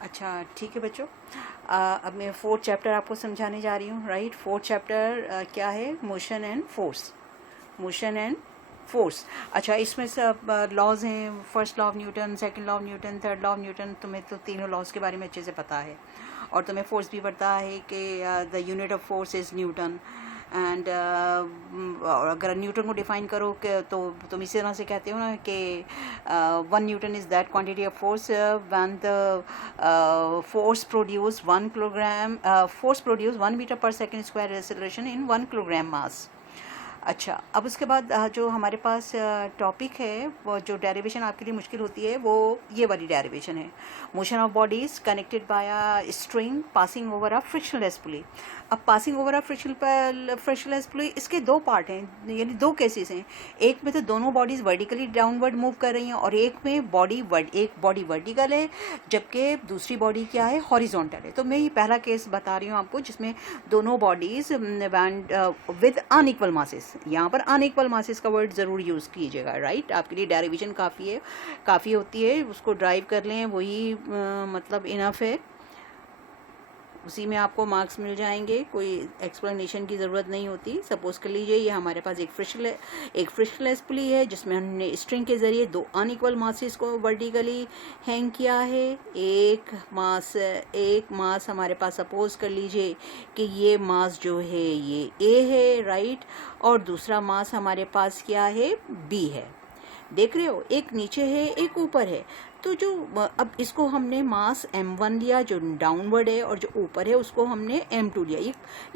अच्छा ठीक है बच्चों, अब मैं फोर्थ चैप्टर आपको समझाने जा रही हूँ। राइट, फोर्थ चैप्टर क्या है? Motion and force. Motion and force. अच्छा, इसमें सब लॉज हैं। First law of Newton, second law of Newton, third law of Newton. तुम्हें तो तीनों लॉज के बारे में अच्छे से पता है। और तुम्हें फोर्स भी पता है कि the unit of force is Newton. And अगर न्यूटन को डिफाइन करो तो तुम इसी तरह से कहते हो ना कि 1 newton is that quantity of force when the force produce 1 kilogram, force produce 1 metre per second square acceleration in 1 kilogram mass. अच्छा, अब उसके बाद जो हमारे पास टॉपिक है, वो जो डेरिवेशन आपके लिए मुश्किल होती है वो ये वाली डेरिवेशन है। Motion of bodies connected by a string passing over a frictionless pulley. अब passing over a frictionless pulley, इसके दो पार्ट हैं, यानी दो केसेस हैं। एक में तो दोनों बॉडीज वर्टिकली डाउनवर्ड मूव कर रही हैं और एक में एक बॉडी वर्टिकल है जबकि दूसरी बॉडी क्या है? हॉरिजॉन्टल है। तो मैं ये पहला केस बता रही हूँ आपको जिसमें दोनों बॉडीज विद अनइक्वल मासेस। यहाँ पर अनइक्वल मासेस का वर्ड ज़रूर यूज़ कीजिएगा। राइट, आपके लिए डेरिवेशन काफ़ी होती है, उसको ड्राइव कर लें, वही मतलब इनफ है, उसी में आपको मार्क्स मिल जाएंगे। कोई एक्सप्लेनेशन की ज़रूरत नहीं होती। सपोज कर लीजिए ये हमारे पास एक फ्रिक्शनलेस पुली है जिसमें हमने स्ट्रिंग के ज़रिए दो अनइक्वल मासेस को वर्टिकली हैंग किया है। एक मास हमारे पास, सपोज कर लीजिए कि ये मास जो है ये ए है। राइट, और दूसरा मास हमारे पास क्या है? बी है। देख रहे हो, एक नीचे है एक ऊपर है। तो जो अब इसको हमने मास m1 लिया जो डाउनवर्ड है, और जो ऊपर है उसको हमने m2 लिया।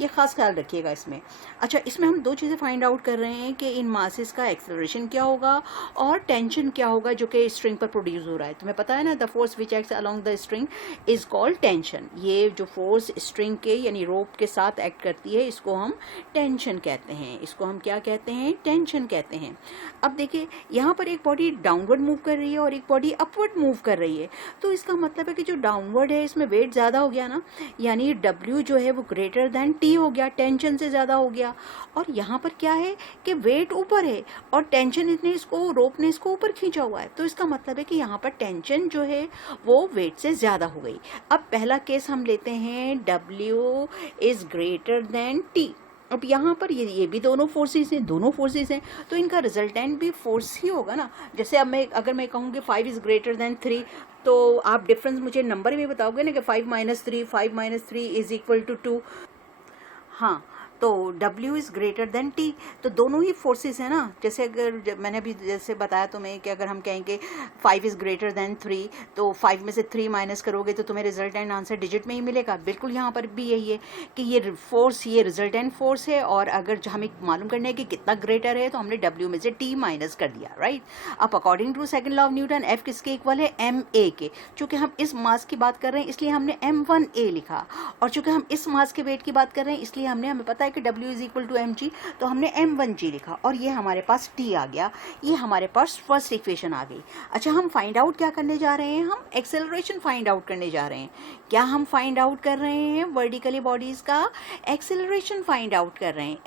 ये खास ख्याल रखिएगा इसमें। अच्छा, इसमें हम दो चीज़ें फाइंड आउट कर रहे हैं कि इन मासेस का एक्सेलरेशन क्या होगा और टेंशन क्या होगा जो कि स्ट्रिंग पर प्रोड्यूस हो रहा है। तुम्हें पता है ना, the force which acts along the string is called tension. ये जो फोर्स स्ट्रिंग के यानी रोप के साथ एक्ट करती है इसको हम टेंशन कहते हैं। इसको हम क्या कहते हैं? टेंशन कहते हैं। अब देखिए, यहाँ पर एक बॉडी डाउनवर्ड मूव कर रही है और एक बॉडी अपवर्ड मूव कर रही है। तो इसका मतलब है कि जो डाउनवर्ड है इसमें वेट ज़्यादा हो गया ना, यानी W जो है वो ग्रेटर देन T हो गया, टेंशन से ज़्यादा हो गया। और यहाँ पर क्या है कि वेट ऊपर है और टेंशन रोप ने इसको ऊपर खींचा हुआ है। तो इसका मतलब है कि यहाँ पर टेंशन जो है वो वेट से ज़्यादा हो गई। अब पहला केस हम लेते हैं, W is greater than T। अब यहाँ पर ये भी दोनों फोर्सेस हैं, तो इनका रिजल्टेंट भी फोर्स ही होगा ना। जैसे अब अगर मैं कहूँगी 5 इज़ ग्रेटर देन 3, तो आप डिफरेंस मुझे नंबर में बताओगे ना कि 5 - 3 इज इक्वल टू 2। हाँ, तो W is greater than T, तो दोनों ही फोर्सेस है ना। जैसे अगर मैंने अभी जैसे बताया तुम्हें कि अगर हम कहेंगे 5 इज़ ग्रेटर देन 3, तो 5 में से 3 माइनस करोगे तो तुम्हें रिजल्टेंट आंसर डिजिट में ही मिलेगा। बिल्कुल यहाँ पर भी यही है कि ये रिजल्टेंट फोर्स है, और अगर हमें मालूम करना है कि कितना ग्रेटर है तो हमने W में से T माइनस कर दिया। राइट, अब according to second law of Newton F किसके इक्वल है? ma के। चूँकि हम इस मास की बात कर रहे हैं इसलिए हमने m1a लिखा, और चूँकि हम इस मास के वेट की बात कर रहे हैं इसलिए हमें पता है कि W is equal to mg, तो हमने m1g लिखा, और ये हमारे पास T आ गया। ये हमारे पास फर्स्ट इक्वेशन आ गई। अच्छा, हम फाइंड आउट क्या करने जा रहे हैं? हम एक्सेलरेशन फाइंड आउट करने जा रहे हैं। क्या हम फाइंड आउट कर रहे हैं? वर्टिकली बॉडीज का एक्सेलरेशन फाइंड आउट कर रहे हैं।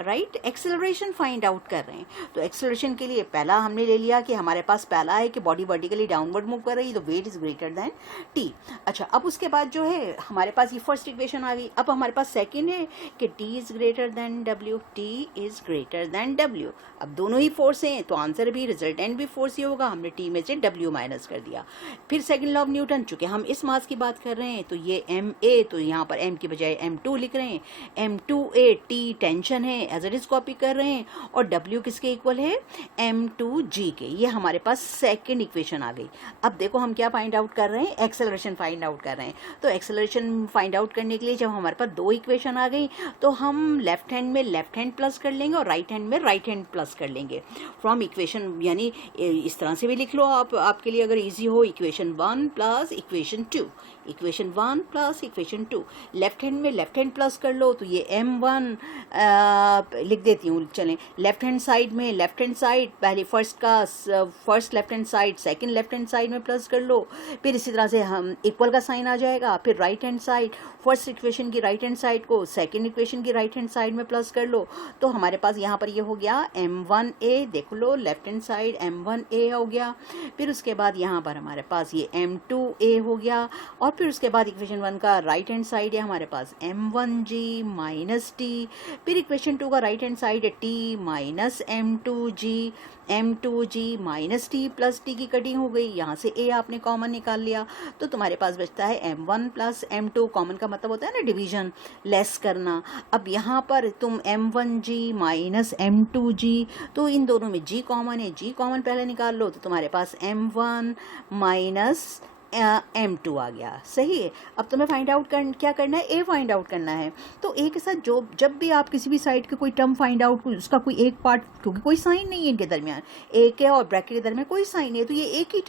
राइट, एक्सेलरेशन फाइंड आउट कर रहे हैं। तो एक्सेलरेशन के लिए पहला हमने ले लिया कि हमारे पास पहला है कि बॉडी वर्टिकली डाउनवर्ड मूव कर रही है, तो weight is greater than T। अच्छा, अब उसके बाद जो है हमारे पास ये फर्स्ट इक्वेशन आ गई। अब हमारे पास सेकेंड है कि T is greater then W। अब दोनों ही फोर्स हैं तो आंसर भी, रिजल्टेंट भी फोर्स ही होगा। हमने T में से W माइनस कर दिया। फिर सेकेंड लॉ ऑफ न्यूटन, चूंकि हम इस मास की बात कर रहे हैं तो ये ma, तो यहाँ पर m की बजाय m2 लिख रहे हैं। m2a, T टेंशन है, एज इट इज कॉपी कर रहे हैं, और W किसके इक्वल है? m2g के। ये हमारे पास सेकेंड इक्वेशन आ गई। अब देखो हम क्या फाइंड आउट कर रहे हैं? एक्सेलरेशन फाइंड आउट कर रहे हैं। तो एक्सेलरेशन फाइंड आउट करने के लिए जब हमारे पास दो इक्वेशन आ गई तो हम लेफ्ट हैंड में लेफ्ट हैंड प्लस कर लेंगे और राइट हैंड में राइट हैंड प्लस कर लेंगे फ्रॉम इक्वेशन, यानी इस तरह से भी लिख लो आप, आपके लिए अगर इजी हो, equation 1 plus equation 2, equation 1 plus equation 2। Left hand में लेफ्ट हैंड प्लस कर लो, तो ये m1 लिख देती हूँ। चलें, लेफ्ट हैंड साइड में लेफ्ट हैंड साइड पहले first left hand side second left hand side में प्लस कर लो। फिर इसी तरह से हम इक्वल का साइन आ जाएगा। फिर right hand side first equation की राइट हैंड साइड को सेकेंड इक्वेशन की राइट हैंड साइड में प्लस कर लो, तो हमारे पास यहाँ पर ये हो गया m1a, देख लो लेफ्ट हैंड साइड m1a हो गया। फिर उसके बाद यहाँ पर हमारे पास ये m2a हो गया, और फिर उसके बाद इक्वेशन 1 का राइट हैंड साइड है हमारे पास m1g माइनस टी, फिर इक्वेशन 2 का राइट हैंड साइड है t minus m2g minus T plus T की कटिंग हो गई, यहाँ से a आपने कॉमन निकाल लिया, तो तुम्हारे पास बचता है m1 प्लस m2, कॉमन का मतलब होता है ना डिवीजन, लेस करना। अब यहाँ पर तुम m1g माइनस m2g, तो इन दोनों में g कॉमन है, g कॉमन पहले निकाल लो, तो तुम्हारे पास m1 माइनस m2 आ गया, सही है। अब तुम्हें फाइंड आउट क्या करना है, a फाइंड आउट करना है। तो a के साथ जब भी आप किसी भी साइड के कोई टर्म फाइंड आउट, उसका कोई एक पार्ट, क्योंकि कोई साइन नहीं है इनके दरमियान, a के और ब्रैकेट के दरमियान कोई साइन नहीं है, तो ये एक ही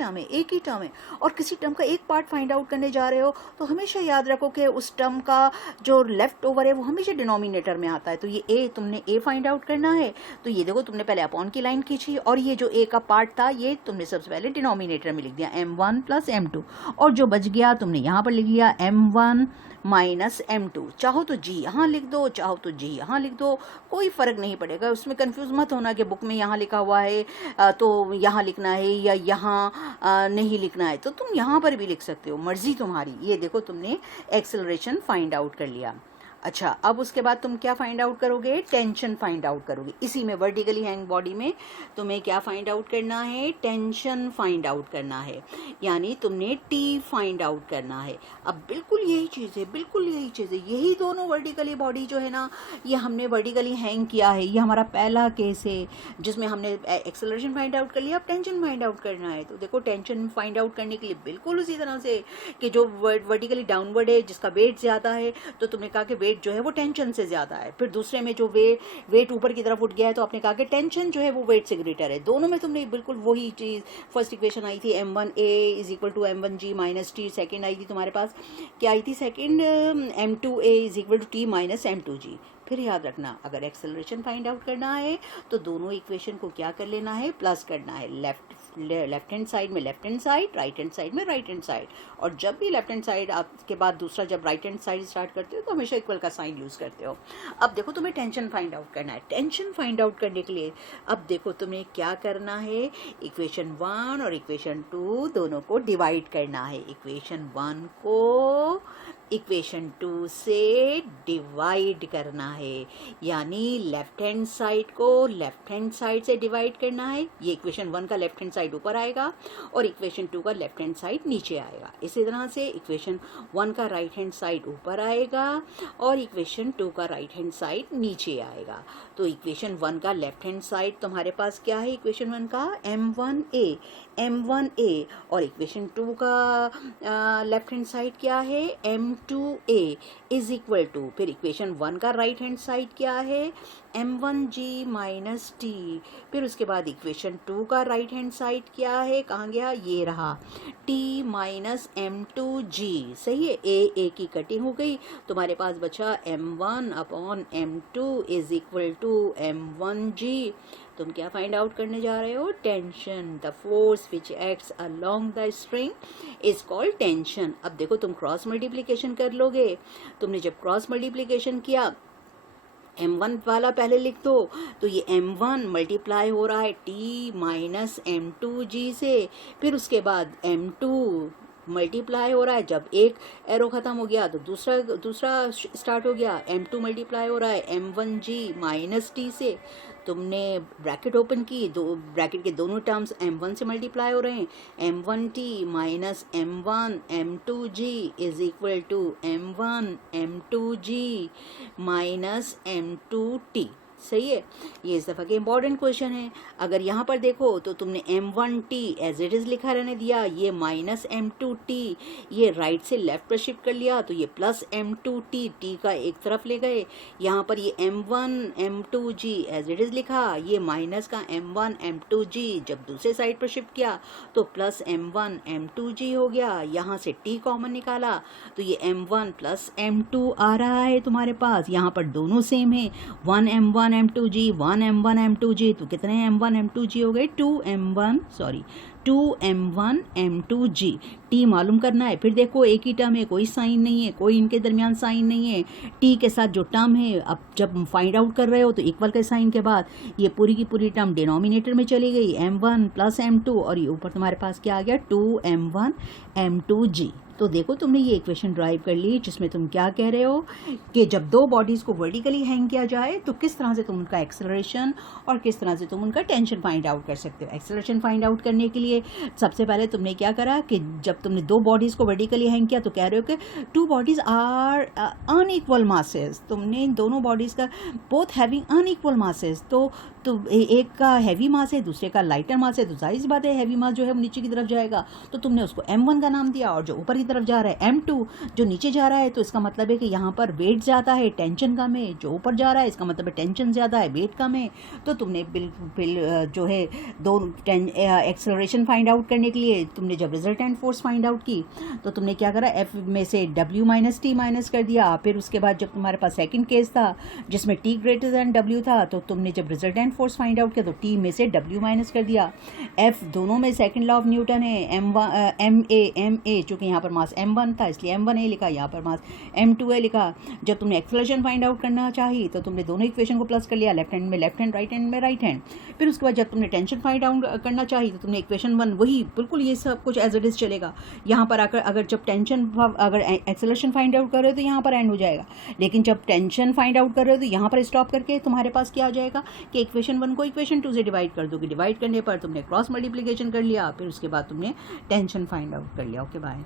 टर्म है, और किसी टर्म का एक पार्ट फाइंड आउट करने जा रहे हो तो हमेशा याद रखो कि उस टर्म का जो लेफ्ट ओवर है वो हमेशा डिनोमिनेटर में आता है। तो ये a, तुमने a फाइंड आउट करना है, तो ये देखो तुमने पहले अपॉन की लाइन खींची, और ये जो a का पार्ट था ये तुमने सबसे पहले डिनोमिनेटर में लिख दिया m1 प्लस m2, और जो बच गया तुमने यहाँ पर लिख लिया m1 माइनस m2। चाहो तो जी यहाँ लिख दो, चाहो तो जी यहाँ लिख दो, कोई फ़र्क नहीं पड़ेगा, उसमें कंफ्यूज मत होना कि बुक में यहाँ लिखा हुआ है तो यहाँ लिखना है या यहाँ नहीं लिखना है, तो तुम यहाँ पर भी लिख सकते हो, मर्जी तुम्हारी। ये देखो तुमने एक्सेलरेशन फाइंड आउट कर लिया। अच्छा, अब उसके बाद तुम क्या फाइंड आउट करोगे, टेंशन फाइंड आउट करोगे। इसी में वर्टिकली हैंग बॉडी में तुम्हें क्या फाइंड आउट करना है, टेंशन फाइंड आउट करना है, यानी तुमने टी फाइंड आउट करना है। अब बिल्कुल यही चीज़ है, यही दोनों वर्टिकली बॉडी जो है ना, ये हमने वर्टिकली हैंग किया है, ये हमारा पहला केस है जिसमें हमने एक्सेलरेशन फाइंड आउट कर लिया। अब टेंशन फाइंड आउट करना है, तो देखो टेंशन फाइंड आउट करने के लिए बिल्कुल उसी तरह से कि जो वर्टिकली डाउनवर्ड है, जिसका वेट ज़्यादा है, तो तुमने कहा कि वेट जो है वो टेंशन से ज्यादा है। फिर दूसरे में जो वेट ऊपर की तरफ उठ गया है, तो आपने कहा कि टेंशन जो है वो वेट से ग्रेटर है। दोनों में तुमने बिल्कुल वही चीज, फर्स्ट इक्वेशन आई थी m1a is equal to m1g minus T, second आई थी तुम्हारे पास क्या आई थी, second m2a is equal to T minus m2g। फिर याद रखना, अगर एक्सेलरेशन फाइंड आउट करना है तो दोनों इक्वेशन को क्या कर लेना है, प्लस करना है। लेफ्ट हैंड साइड में left hand side, right hand side में राइट हैंड साइड, और जब भी लेफ्ट हैंड साइड आपके बाद दूसरा जब राइट हैंड साइड स्टार्ट करते हो तो हमेशा इक्वल का साइन यूज करते हो। अब देखो तुम्हें टेंशन फाइंड आउट करना है। टेंशन फाइंड आउट करने के लिए अब देखो तुम्हें क्या करना है, इक्वेशन 1 और इक्वेशन 2 दोनों को डिवाइड करना है। इक्वेशन 1 को इक्वेशन 2 से डिवाइड करना है, यानी लेफ्ट हैंड साइड को लेफ्ट हैंड साइड से डिवाइड करना है। ये इक्वेशन 1 का लेफ्ट हैंड साइड ऊपर आएगा और इक्वेशन 2 का लेफ्ट हैंड साइड नीचे आएगा। इसी तरह से इक्वेशन 1 का राइट हैंड साइड ऊपर आएगा और इक्वेशन 2 का राइट हैंड साइड नीचे आएगा। तो इक्वेशन 1 का लेफ्ट हैंड साइड तुम्हारे पास क्या है, इक्वेशन 1 का m1a, और इक्वेशन 2 का लेफ्ट हैंड साइड क्या है, m2a इज इक्वल टू, फिर इक्वेशन 1 का राइट हैंड साइड क्या है, m1g माइनस टी, फिर उसके बाद इक्वेशन 2 का राइट हैंड साइड क्या है, कहाँ गया, ये रहा, t माइनस m2g। सही है, a की कटिंग हो गई, तुम्हारे पास बचा m1 upon m2 is equal to m1g। तुम क्या फाइंड आउट करने जा रहे हो, tension. The force which acts along the string is called tension. अब देखो तुम क्रॉस मल्टीप्लिकेशन कर लोगे, तुमने जब क्रॉस मल्टीप्लिकेशन किया m1 वाला पहले लिख दो, तो ये m1 मल्टीप्लाई हो रहा है t माइनस m2g से, फिर उसके बाद m2 मल्टीप्लाई हो रहा है, जब एक एरो खत्म हो गया तो दूसरा स्टार्ट हो गया, m2 मल्टीप्लाई हो रहा है m1g माइनस टी से, तुमने ब्रैकेट ओपन की, ब्रैकेट के दोनों टर्म्स m1 से मल्टीप्लाई हो रहे हैं, m1t minus m1 m2g is equal to m1 m2g minus m2t। सही है, ये इस दफ़ा के इम्पॉर्टेंट क्वेश्चन है। अगर यहाँ पर देखो तो तुमने m1t एज इट इज़ लिखा रहने दिया, ये माइनस m2t ये राइट से लेफ्ट पर शिफ्ट कर लिया, तो ये प्लस m2t t का एक तरफ ले गए। यहाँ पर ये m1 m2g as it is लिखा, ये माइनस का m1 m2g जब दूसरे साइड पर शिफ्ट किया तो प्लस m1 m2g हो गया। यहाँ से t कॉमन निकाला तो ये m1 प्लस m2 आ रहा है तुम्हारे पास। यहाँ पर दोनों सेम है, 1 m1 m2g 1 m1 m2g, तो कितने m1 m2g हो गए, 2 2m1 m2g। टी मालूम करना है। फिर देखो एक ही टर्म है, कोई साइन नहीं है, कोई इनके दरमियान साइन नहीं है। टी के साथ जो टर्म है, अब जब फाइंड आउट कर रहे हो तो इक्वल के साइन के बाद ये पूरी की पूरी टर्म डिनोमिनेटर में चली गई, m1 प्लस m2, और ये ऊपर तुम्हारे पास क्या आ गया, 2m1 m2g। तो देखो तुमने ये इक्वेशन ड्राइव कर ली जिसमें तुम क्या कह रहे हो कि जब दो बॉडीज़ को वर्टिकली हैंग किया जाए तो किस तरह से तुम उनका एक्सेलरेशन और किस तरह से तुम उनका टेंशन फाइंड आउट कर सकते हो। एक्सेलरेशन फाइंड आउट करने के लिए सबसे पहले तुमने क्या करा कि जब तुमने दो बॉडीज़ को वर्टिकली हैंग किया तो कह रहे हो कि two bodies are unequal masses. तुमने इन दोनों बॉडीज़ का बोथ हैविंग अनइक्वल मासेस, तो एक का हैवी मास है, दूसरे का लाइटर मास है, तो जाहिर सी बात है हैवी मास जो है वो नीचे की तरफ जाएगा, तो तुमने उसको m1 का नाम दिया, और जो ऊपर की तरफ जा रहा है m2 जो नीचे जा रहा है, तो इसका मतलब है कि यहाँ पर वेट ज़्यादा है, टेंशन कम है। जो ऊपर जा रहा है इसका मतलब है टेंशन ज़्यादा है, वेट कम है। तो तुमने जो है दो एक्सेलरेशन फाइंड आउट करने के लिए तुमने जब रिजल्टेंट फोर्स फाइंड आउट की तो तुमने क्या करा, f में से w माइनस टी माइनस कर दिया। फिर उसके बाद जब तुम्हारे पास सेकंड केस था जिसमें t ग्रेटर दैन w था, तो तुमने जब रिजल्टेंट फोर्स फाइंड आउट किया तो t में से w माइनस कर दिया। f दोनों में सेकंड लॉ ऑफ न्यूटन है, ma चूँकि यहाँ पर मास m1 था इसलिए m1a लिखा, यहाँ पर मास m2a लिखा। जब तुमने एक्सेलरेशन फाइंड आउट करना चाहिए तो तुमने दोनों इक्वेशन को प्लस कर लिया, लेफ्ट हैंड में लेफ्ट हैंड, राइट हैंड में राइट हैंड। फिर उसके बाद जब तुमने टेंशन फाइंड आउट करना चाहिए तो तुमने इक्वेशन 1 वही बिल्कुल ये सब कुछ एज इट इज चलेगा। यहाँ पर आकर अगर जब अगर एक्सेलरेशन फाइंड आउट कर रहे हो तो यहाँ पर एंड हो जाएगा, लेकिन जब टेंशन फाइंड आउट कर रहे हो तो यहाँ पर स्टॉप करके तुम्हारे पास क्या आ जाएगा कि इक्वेशन 1 को इक्वेशन 2 से डिवाइड कर दोगे। डिवाइड करने पर तुमने क्रॉस मल्टीप्लिकेशन कर लिया, फिर उसके बाद तुमने टेंशन फाइंड आउट कर लिया। Okay bye.